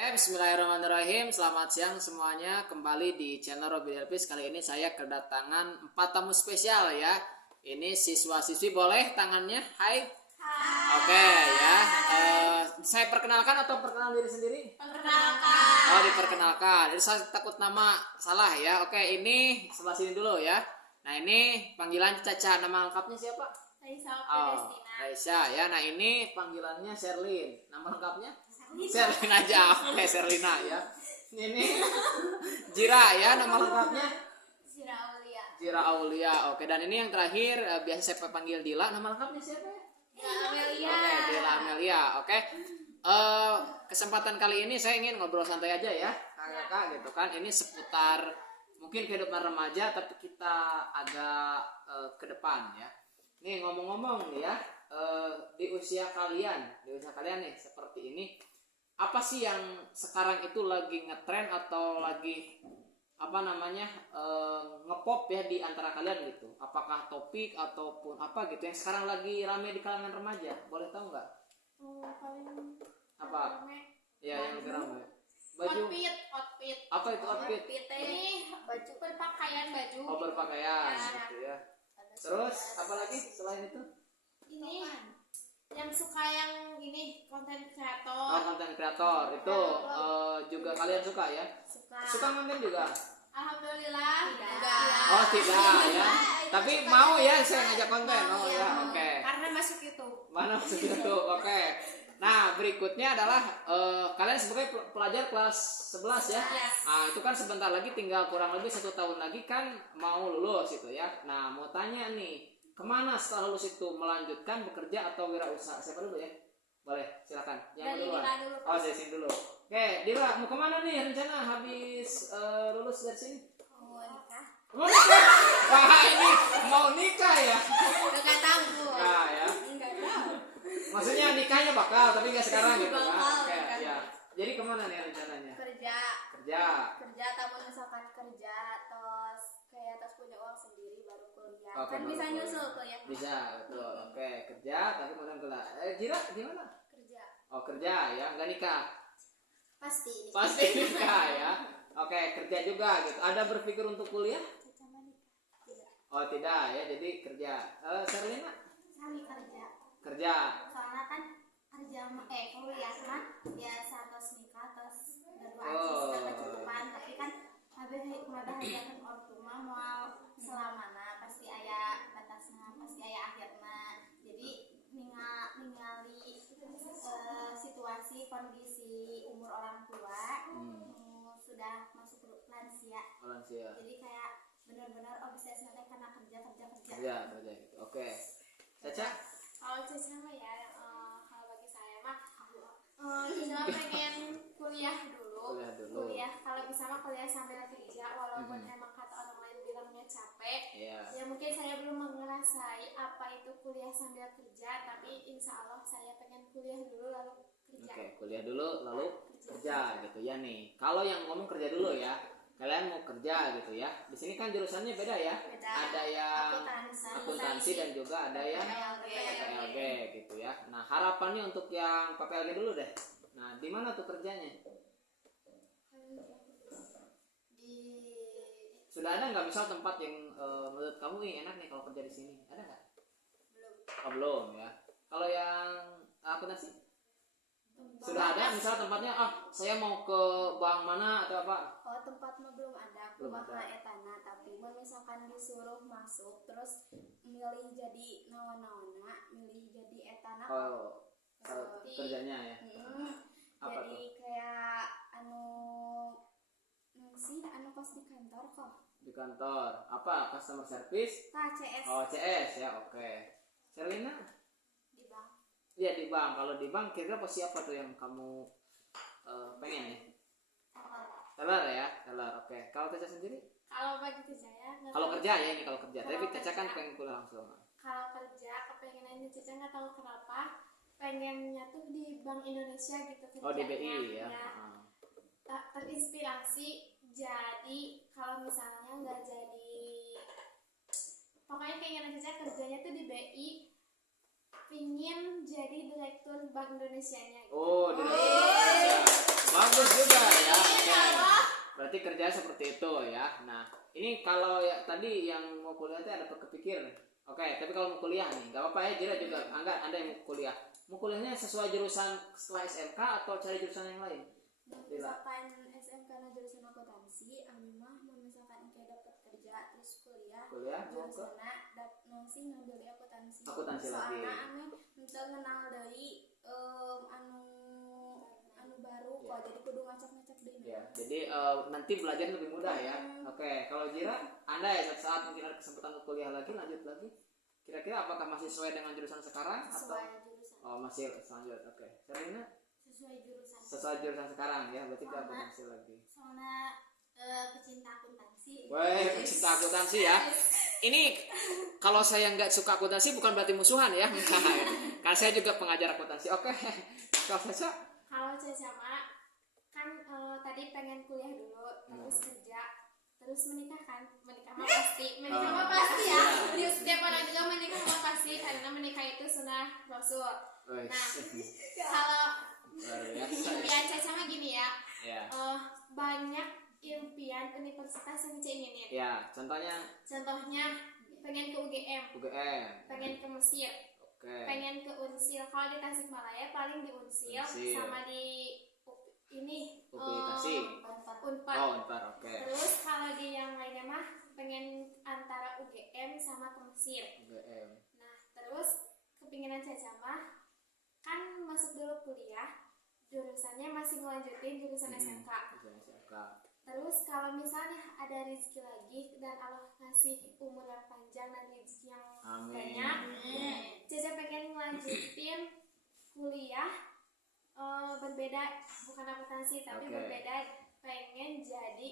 Bismillahirrahmanirrahim. Selamat siang semuanya. Kembali di channel Robby Elpis. Kali ini saya kedatangan 4 tamu spesial ya. Ini siswa-siswi, boleh tangannya? Hai. Oke ya. Saya perkenalkan atau perkenalan diri sendiri? Perkenalkan. Oh, diperkenalkan. Jadi saya takut nama salah ya. Oke, ini sebelah sini dulu ya. Nah, ini panggilan Caca. Nama lengkapnya siapa? Raisa Destina. Raisa ya. Nah, ini panggilannya Sherlyn. Nama lengkapnya? Sherlyn aja. Oke, Sherlina ya. Ini Jira ya, nama lengkapnya? Jira Aulia. Jira Aulia. Oke, dan ini yang terakhir biasa saya panggil Dila. Nama lengkapnya siapa ya? Dila Amelia. Oke, Dila Amelia. Oke. Kesempatan kali ini saya ingin ngobrol santai aja ya, kakak gitu kan. Ini seputar mungkin kehidupan remaja, tapi kita agak ke depan ya. Nih ngomong-ngomong nih ya, di usia kalian nih seperti ini, apa sih yang sekarang itu lagi ngetren atau lagi ngepop ya di antara kalian gitu? Apakah topik ataupun apa gitu yang sekarang lagi rame di kalangan remaja? Boleh tahu nggak? Paling Apa? rame. Ya yang lagi rame. Baju. Outfit. Apa itu outfit? Ini baju berpakaian baju. Oh, berpakaian Ya. gitu ya. Terus apa lagi selain itu? Ini yang suka yang ini konten Oh, kreator. konten kreator itu juga kalian suka ya? Suka konten juga? Alhamdulillah. Oh tidak ya. Tapi mau ya saya ngajak konten. Oh ya, oke. Karena masuk YouTube. Mana masuk YouTube? Oke. Nah, berikutnya adalah kalian sebagai pelajar kelas 11 ya. Nah, itu kan sebentar lagi tinggal kurang lebih 1 tahun lagi kan mau lulus itu ya. Nah, mau tanya nih, kemana setelah lulus itu, melanjutkan bekerja atau wirausaha? Siapa dulu ya? Boleh, silakan. Yang duluan. Oh, saya sini dulu. Oke, Dila, mau kemana nih rencana habis lulus dari sini? Mau nikah? Mau nikah? Wah, ini mau nikah ya? Enggak tahu. Nah, ya. Enggak tahu. Maksudnya nikahnya bakal, tapi nggak sekarang gitu kan? Bakal, Oke, nikah. ya. Jadi kemana nih rencananya? Kerja, tapi misalkan kerja terus punya uang sendiri baru kuliah. Oh, Kan baru bisa kuliah. nyusul kuliah. Bisa, betul. Oke, kerja tapi kemudian kuliah. Jira gimana? Kerja. Oh, kerja ya, nggak nikah? Pasti ini. Pasti nikah ya. Oke, kerja juga gitu. Ada berpikir untuk kuliah? Sama nikah. Tidak. Oh, tidak ya. Jadi kerja. Sherlina? Kami kerja. Kerja. Soalnya kan kuliah kan ya terus nikah terus berdua aja Oh. sudah kecukupan, tapi kan hadiahkan ortu mah mau selamana pasti aya batasnya, pasti aya akhirnya. Jadi ningali situasi kondisi umur orang tua sudah masuk lansia. Lansia. Jadi kayak benar-benar obsesnya karena kerja. Kerja gitu. Oke. Caca? Kalau Caca mah ya, kalau bagi saya mah Caca pengen kuliah dulu. Kalau bisa mah kuliah sambil kerja, walaupun emang kata orang lain bilangnya capek. Ya mungkin saya belum menguasai apa itu kuliah sambil kerja, tapi insya Allah saya pengen kuliah dulu lalu kerja. Oke, kuliah dulu lalu kerja gitu ya nih. Kalau yang ngomong kerja dulu ya, kalian mau kerja gitu ya. Di sini kan jurusannya beda ya. Beda. Ada yang Akuntansi dan juga ada yang PPLG gitu ya. Nah, harapannya untuk yang PPLG dulu deh. Nah, di mana tuh kerjanya? Sudah ada nggak misal tempat yang menurut kamu nih enak nih kalau kerja di sini? Ada nggak? Belum. Oh, belum ya. Kalau yang akuntansi? Sudah ada misal tempatnya, saya mau ke bank mana atau apa? Oh, tempat mah belum ada, kumaha etana, tapi misalkan disuruh masuk terus milih jadi naon-naonna, milih jadi etana. Kerjanya ya. Apa jadi tuh? kayak anu pas di kantor kok. Di kantor. Apa? Customer service? CS. Oh, CS ya. Oke. Sherlina? Di bank. Iya, di bank. Kalau di bank kira-kira posisi apa tuh yang kamu pengen ya? Teller ya, teller. Oke. Kalau Caca sendiri? Kalau bagi saya Kalau kerja ya ini kalau kerja. Tapi Caca kan pengen kuliah langsung. Kalau kerja kepengenannya Caca nggak tahu kenapa pengennya tuh di Bank Indonesia gitu kerjanya. Oh, di BI ya. Terinspirasi, jadi kalau misalnya nggak jadi, pokoknya keinginan Caca kerjanya tuh di BI, pingin jadi direktur Bank Indonesia nya gitu. Oh, direktur Bank Indonesia. Bagus berarti kerja seperti itu ya. Nah, ini kalau ya, tadi yang mau kuliah itu ada kepikir nih. Oke, tapi kalau mau kuliah nih, nggak apa-apa ya, Jira juga. Enggak, Anda yang mau kuliah. Mau kuliahnya sesuai jurusan setelah SMK atau cari jurusan yang lain? Misalkan SMK na jurusan akuntansi, anu mah misalkan engke dapat kerja terus kuliah jurusanna nasi ngambil di akuntansi. Akuntansi lagi. Soalna anu henteu ngenal deui anu baru kok, jadi kudu ngacak-ngacak deui. Ya, jadi nanti belajar lebih mudah ya. Oke, kalau Jira, Anda ya suatu saat mungkin ada kesempatan untuk kuliah lagi, lanjut lagi. Kira-kira apakah masih sesuai dengan jurusan sekarang Sesuai atau jurusan. oh masih lanjut? Oke. Serena Sesuai jurusan sekarang ya, berarti ke akuntansi lagi. Soalnya pecinta akuntansi. Weh, pecinta akuntansi ya. Ini kalau saya nggak suka akuntansi bukan berarti musuhan ya. Kan saya juga pengajar akuntansi. Oke. Kalau Sasha? Kalau Caca mah kan tadi pengen kuliah dulu, terus kerja, terus menikah kan. Menikah mah pasti ya. Di setiap orang juga menikah mah pasti, karena menikah itu sunnah Rasul. Nah, kalau impian Caca mah gini ya. Banyak impian universitas yang Caca inginin. Ya, contohnya pengen ke UGM. Pengen ke Mesir. Pengen ke Unsil. Kalau di Tasikmalaya paling di Unsil. Sama di ini Unpar. Terus kalau di yang lainnya mah pengen antara UGM sama ke Mesir. Nah, terus kepinginan Caca mah kan masuk dulu kuliah, jurusannya masih ngelanjutin jurusan SMK. Terus kalau misalnya ada rezeki lagi dan Allah ngasih umur yang panjang dan rezeki yang banyak, Caca pengen ngelanjutin kuliah berbeda, bukan akuntansi tapi berbeda, pengen jadi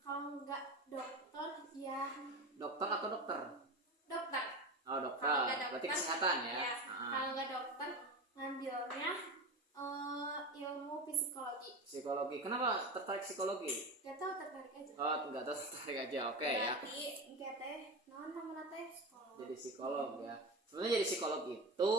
kalau nggak dokter ya dokter atau dokter? Dokter. Oh, dokter. Berarti kesehatan ya. Kalau nggak dokter ngambilnya ilmu psikologi. Kenapa tertarik psikologi? Gak tau, tertarik aja. Oh, nggak tahu, tertarik aja. Oke ya. Berarti teh namanya teh psikolog. Jadi psikolog ya. Sebenarnya jadi psikolog itu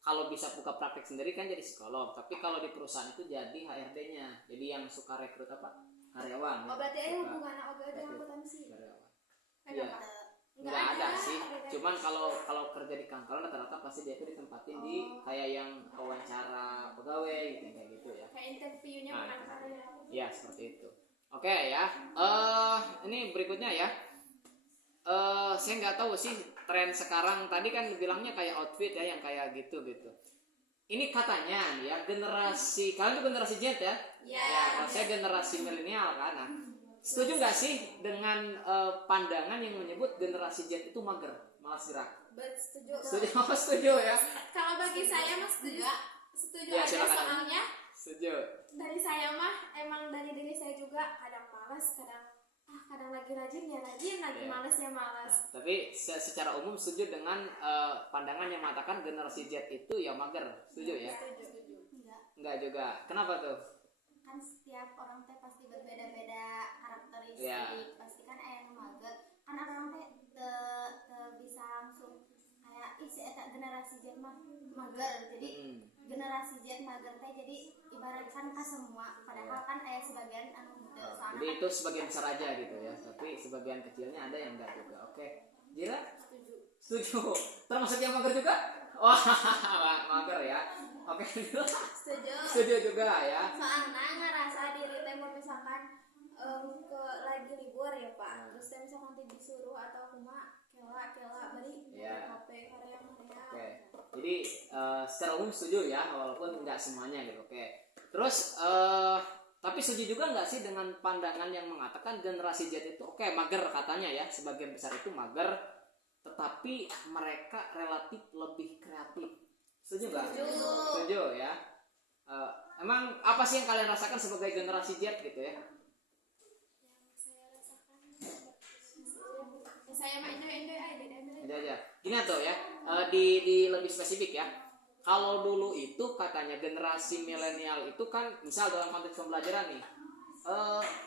kalau bisa buka praktek sendiri kan jadi psikolog. Tapi kalau di perusahaan itu jadi HRD-nya. Jadi yang suka rekrut apa? Karyawan. Oh, berarti hubungan dengan akuntansi. Karyawan. Iya. Nggak ada sih. Cuman kalau kerja di kantor rata-rata pasti dia itu ditempatin di kayak yang wawancara pegawai gitu, kayak gitu ya. Kayak interviewnya bukan karyawan. Ya, seperti itu. Oke ya. Ini berikutnya ya. Saya nggak tahu sih tren sekarang, tadi kan bilangnya kayak outfit ya yang kayak gitu. Ini katanya ya generasi, kalian tuh generasi Z ya? Ya, saya generasi milenial kan. Nah, setuju nggak sih dengan pandangan yang menyebut generasi Z itu mager, malas gerak? Setuju ya. Kalau bagi saya mah setuju ya, aja, soalnya setuju. Dari saya mah emang dari diri saya juga kadang malas, kadang lagi rajin ya rajin, lagi malas ya malas. Nah, tapi secara umum setuju dengan pandangan yang mengatakan generasi Z itu ya mager, setuju ya? Setuju. Enggak juga. Kenapa tuh? Kan setiap orang teh pasti berbeda-beda karakteristik. Pasti kan yang mager. Kan orang teh bisa langsung kayak si eta generasi Z mah mager. Jadi generasi Z mager teh jadi ibaratkan ka semua, padahal kan aya sebagian anu henteu. Jadi itu sebagian besar aja gitu ya. Tapi sebagian kecilnya ada yang enggak juga. Oke. Jira? Setuju. Termasuk yang mager juga? Wah, mager ya. Oke. Setuju juga ya. Soalnya ngerasa diri teh misalkan ke lagi libur ya Pak. Terus teh misalkan disuruh atau kumaha kela bari HP karya mereka. Oke. Jadi secara umum setuju ya, walaupun nggak semuanya gitu. Oke. Terus tapi setuju juga nggak sih dengan pandangan yang mengatakan generasi Z itu mager katanya ya, sebagian besar itu mager, tetapi mereka relatif lebih kreatif. Setuju nggak? Setuju ya. Emang apa sih yang kalian rasakan sebagai generasi Z gitu ya? Yang saya rasakan, saya mah enjoy aja. Gini tuh ya, di lebih spesifik ya. Kalau dulu itu katanya generasi milenial itu kan misal dalam konteks pembelajaran nih,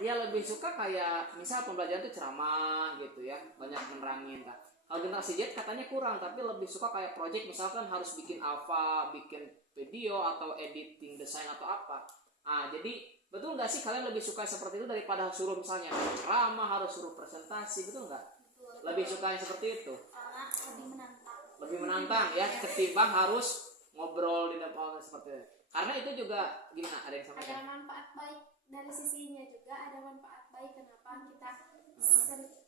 ya lebih suka kayak misal pembelajaran itu ceramah gitu ya, banyak menerangin kan. Kalau generasi Z katanya kurang, tapi lebih suka kayak project misalkan harus bikin apa, bikin video atau editing desain atau apa. Jadi Betul nggak sih kalian lebih suka seperti itu daripada suruh misalnya ramah, harus suruh presentasi, betul nggak? Lebih suka yang seperti itu. Karena lebih menantang. Lebih menantang ya ketimbang harus ngobrol di depan seperti itu. Karena itu juga gimana? Ada yang sampaikan? Ada manfaat baik dari sisinya juga, ada manfaat baik kenapa kita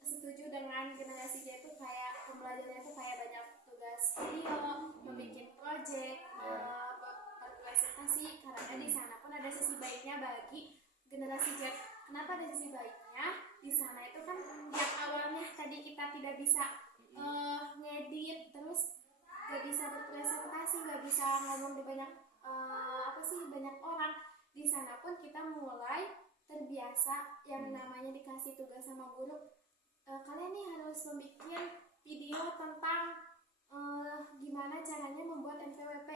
setuju dengan generasi Z itu kayak pembelajarannya itu kayak banyak tugas video, membuat project, berpresentasi. Karena di sana pun ada sisi baiknya bagi generasi Z. Kenapa ada sisi baiknya? Di sana itu kan yang awalnya tadi kita tidak bisa ngedit, terus gak bisa berpresentasi, gak bisa ngomong di banyak banyak orang. Di sana pun kita mulai terbiasa yang namanya dikasih tugas sama guru, kalian nih harus membuat video tentang gimana caranya membuat NPWP.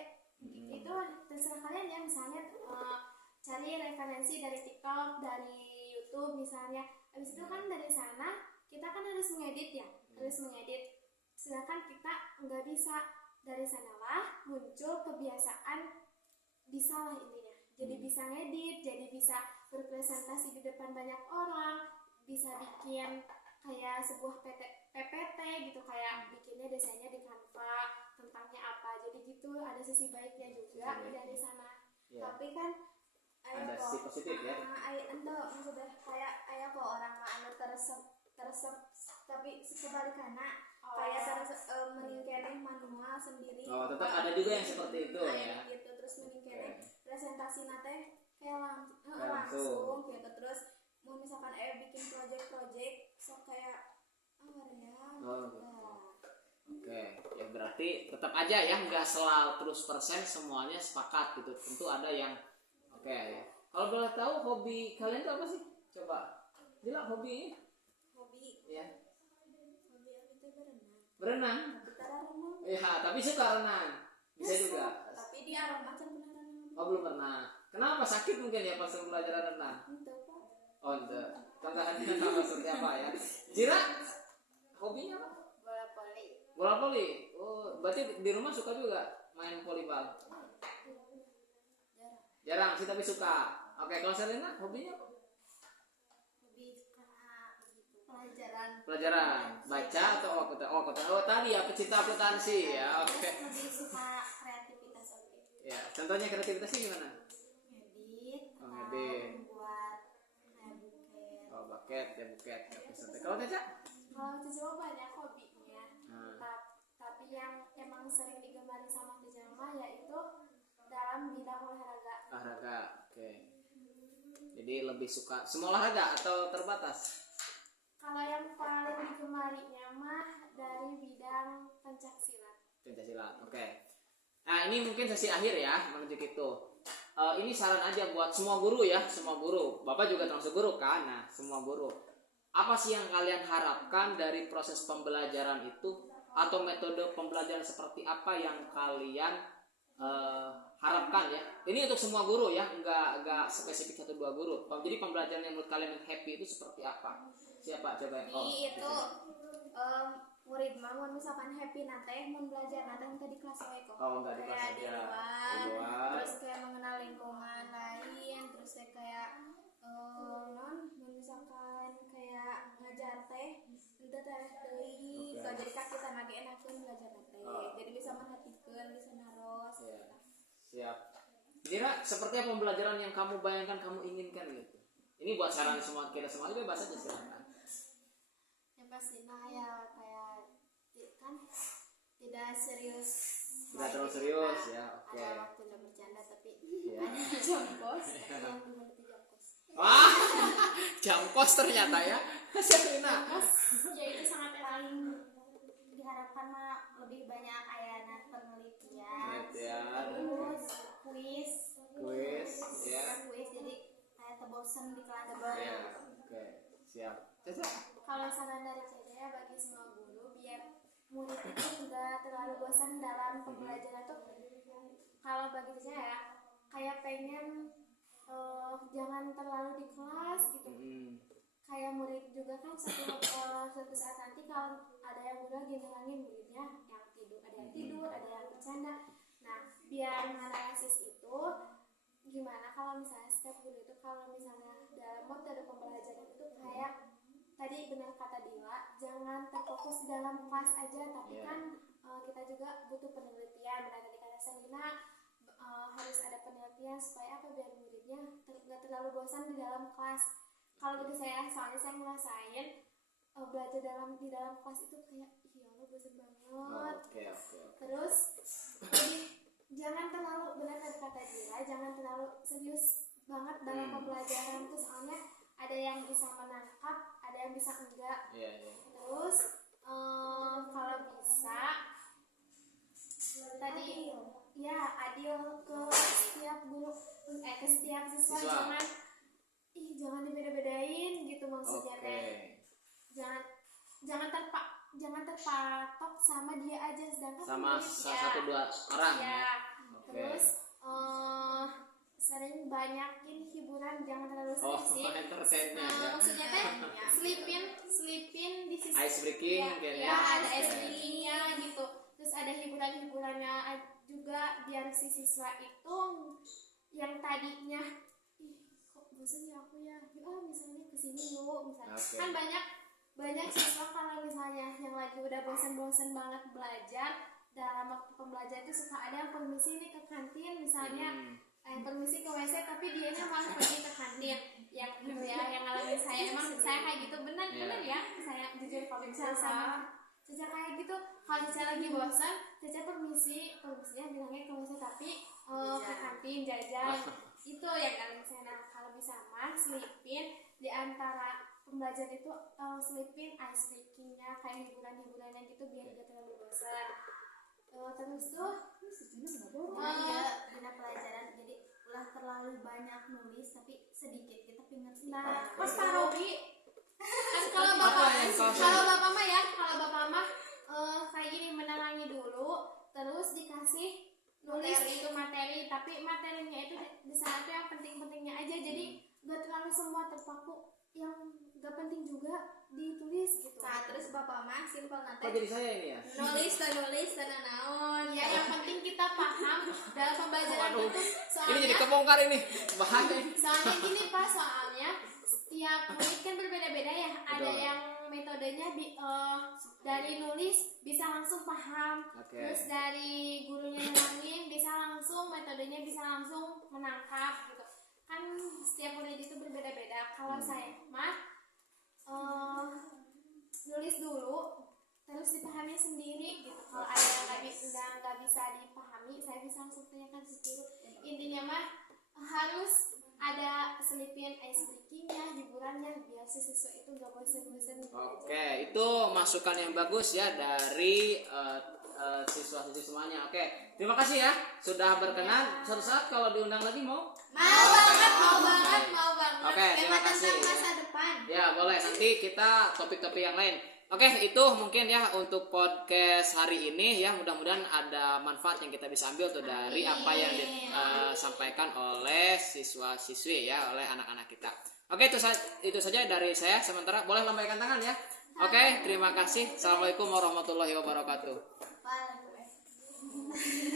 Itu terserah kalian ya, misalnya cari referensi dari TikTok, dari YouTube misalnya. Habis itu kan dari sana kita kan harus mengedit ya, harus mengedit. Sedangkan kita nggak bisa. Dari sanalah muncul kebiasaan, bisa lah intinya. Jadi bisa ngedit, jadi bisa berpresentasi di depan banyak orang, bisa bikin kayak sebuah PPT gitu, kayak bikinnya desainnya di Canva, tentangnya apa. Jadi gitu, ada sisi baiknya juga dari sana. Tapi kan ada sisi positif ya. maksudnya kayak kok orang anu teresep tapi sebalikannya kayak meningkatkan manual sendiri. Tetap ada juga yang seperti itu ya. Gitu, terus meningkatkan presentasi nate kayak langsung gitu. Terus mau misalkan bikin project so kayak Oke, ya berarti tetap aja ya nggak selalu terus persen semuanya sepakat gitu. Tentu ada yang ya. Kalau boleh tahu hobi kalian itu apa sih? Coba bilang hobi ya. Hobi aku itu Berenang. Ya, tapi suka renang. Bisa juga. Tapi di alam acan pernah renang. Oh, belum pernah. Kenapa? Sakit mungkin ya pas belajar renang? Itu Pak. Oh, enggak. Tanggapannya sama seperti apa ya? Jira, hobinya apa? Bola voli. Oh, berarti di rumah suka juga main volleyball? Jarang sih, tapi suka. Oke, kalau Selena, hobinya apa? Pelajaran. Baca atau tadi ya, pecinta akuntansi ya. Oke. Lebih suka kreativitas Ya, contohnya kreativitasnya gimana? Ngedit. Buat kayak buket. Oh, buket. Kalau Caca? Kalau Caca banyak hobinya. Tapi yang emang sering digemari sama Caca yaitu dalam bidang olahraga. Oke. Jadi lebih suka semua olahraga atau terbatas? Kalau yang paling digemarinya mah dari bidang pencaksilat. Oke. Nah, ini mungkin sesi akhir ya menuju itu. Ini saran aja buat semua guru ya, semua guru. Bapak juga termasuk guru kan? Nah, semua guru. Apa sih yang kalian harapkan dari proses pembelajaran itu, atau metode pembelajaran seperti apa yang kalian harapkan ya? Ini untuk semua guru ya, enggak spesifik 1-2 guru. Jadi pembelajaran yang menurut kalian happy itu seperti apa? Siapa coba? Itu murid mah misalkan happy nate mau belajar nate tadi kelas kok. Enggak di kelas di aja. luar. Terus kayak mengenal lingkungan lain, terus kayak misalkan kayak ngajar teh itu teh jadi kita lagi enakeun belajar teh. Jadi bisa merhatikan, bisa naros. Siap. Kira seperti apa pembelajaran yang kamu bayangkan, kamu inginkan gitu? Ini buat saran semua, kita semua bebas aja silakan. Yang pastinya ya kayak kan tidak serius. Tidak terlalu serius ya. Oke. Ada waktu udah bercanda tapi ada jam kos yang berarti jam kos. Wah, jam kos ternyata ya. Jam kos ya itu sangat paling diharapkan mah lebih banyak ayana penelitian. Terus kuis ya. Kuis jadi kayak terbosan di kelas. Oke, siap. Caca. Kalau saran dari Caca bagi semua guru biar murid itu tidak terlalu bosan dalam pembelajaran tuh, kalau bagi saya ya kayak pengen jangan terlalu di kelas gitu. Kayak murid juga kan suatu saat nanti kalau ada yang udah ngelangin muridnya yang tidur, ada yang bercanda. Nah biar menganalisis itu gimana kalau misalnya setiap guru itu kalau misalnya dalam metode pembelajaran itu kayak tadi benar kata Dila, jangan terfokus di dalam kelas aja, tapi kan kita juga butuh penelitian. Benar tadi kata Selina, harus ada penelitian supaya apa, biar muridnya nggak terlalu bosan di dalam kelas. Kalau bagi saya, soalnya saya ngerasain belajar di dalam kelas itu kayak ya Allah bosan banget. Terus jangan terlalu, benar kata Dila, jangan terlalu serius banget dalam pembelajaran tuh, soalnya ada yang bisa menangkap, ada yang bisa enggak. Terus kalau bisa tadi ya adil ke setiap guru, ke setiap siswa. Jangan dibeda-bedain gitu maksudnya teh. Jangan terpatok sama dia aja, sedangkan sama satu dua orang ya. Terus sering banyakin hiburan, jangan terlalu serius sih. Maksudnya teh selipin di sisi ice breaking ya ada ice breakingnya gitu. Terus ada hiburannya juga, biar si siswa itu yang tadinya kok bosan ya aku ya, misalnya kesini yuk misalnya. Kan banyak siswa kalau misalnya yang lagi udah bosan banget belajar, dalam waktu pembelajaran itu suka ada yang permisi nih ke kantin misalnya, permisi ke WC tapi dianya malah pergi ke kantin. Yang gitu ya, yang ngalamin saya, emang saya kayak gitu benar ya, saya jujur kalau misalnya sama Caca kayak gitu. Kalau Caca lagi bosan, Caca permisinya bilangnya ke WC tapi ke kantin jajan. Itu yang ngalamin saya. Nah kalau bisa mah selipin di antara pembelajaran itu, selipin ice breakingnya, kayak hiburannya gitu biar gak terlalu bosan. Terus tuh bina pelajaran, jadi ulah terlalu banyak nulis tapi sedikit kita pingat. Nah pas Pak Robi kan kalau bapak mah kayak gini, menerangi dulu terus dikasih nulis itu materi, tapi materinya itu di saat itu yang penting-pentingnya aja, jadi gak terlalu semua terpaku yang gak penting juga ditulis gitu. Nah terus bapak mah simpel nanti. Kok jadi saya ini ya? Nulis dan naon. Ya yang penting kita paham dalam pembelajaran itu. Soalnya Ini jadi kebongkar ini bahaya. Soalnya gini Pak, soalnya setiap murid kan berbeda-beda ya. Ada yang metodenya dari nulis bisa langsung paham. Terus dari gurunya nerangin bisa langsung, metodenya bisa langsung menangkap gitu. Kan setiap murid itu berbeda-beda. Kalau saya mah nulis dulu terus dipahami sendiri gitu. Kalau ada yang nggak bisa dipahami, saya bisa langsung tanyakan dulu. Intinya mah harus ada selipin ice breakingnya, hiburannya, biar si siswa itu nggak bosan-bosan. Oke, itu masukan yang bagus ya dari siswa-siswi semuanya. Oke, terima kasih ya sudah berkenan. Suatu saat kalau diundang lagi mau Mau banget. Oke, terima kasih. Masa depan. Ya boleh, nanti kita topik-topik yang lain. Oke, itu mungkin ya untuk podcast hari ini ya, mudah-mudahan ada manfaat yang kita bisa ambil tuh dari apa yang disampaikan oleh siswa-siswi ya, oleh anak-anak kita. Oke, itu saja dari saya sementara. Boleh lambaikan tangan ya. Oke, terima kasih. Assalamualaikum warahmatullahi wabarakatuh. Waalaikumsalam.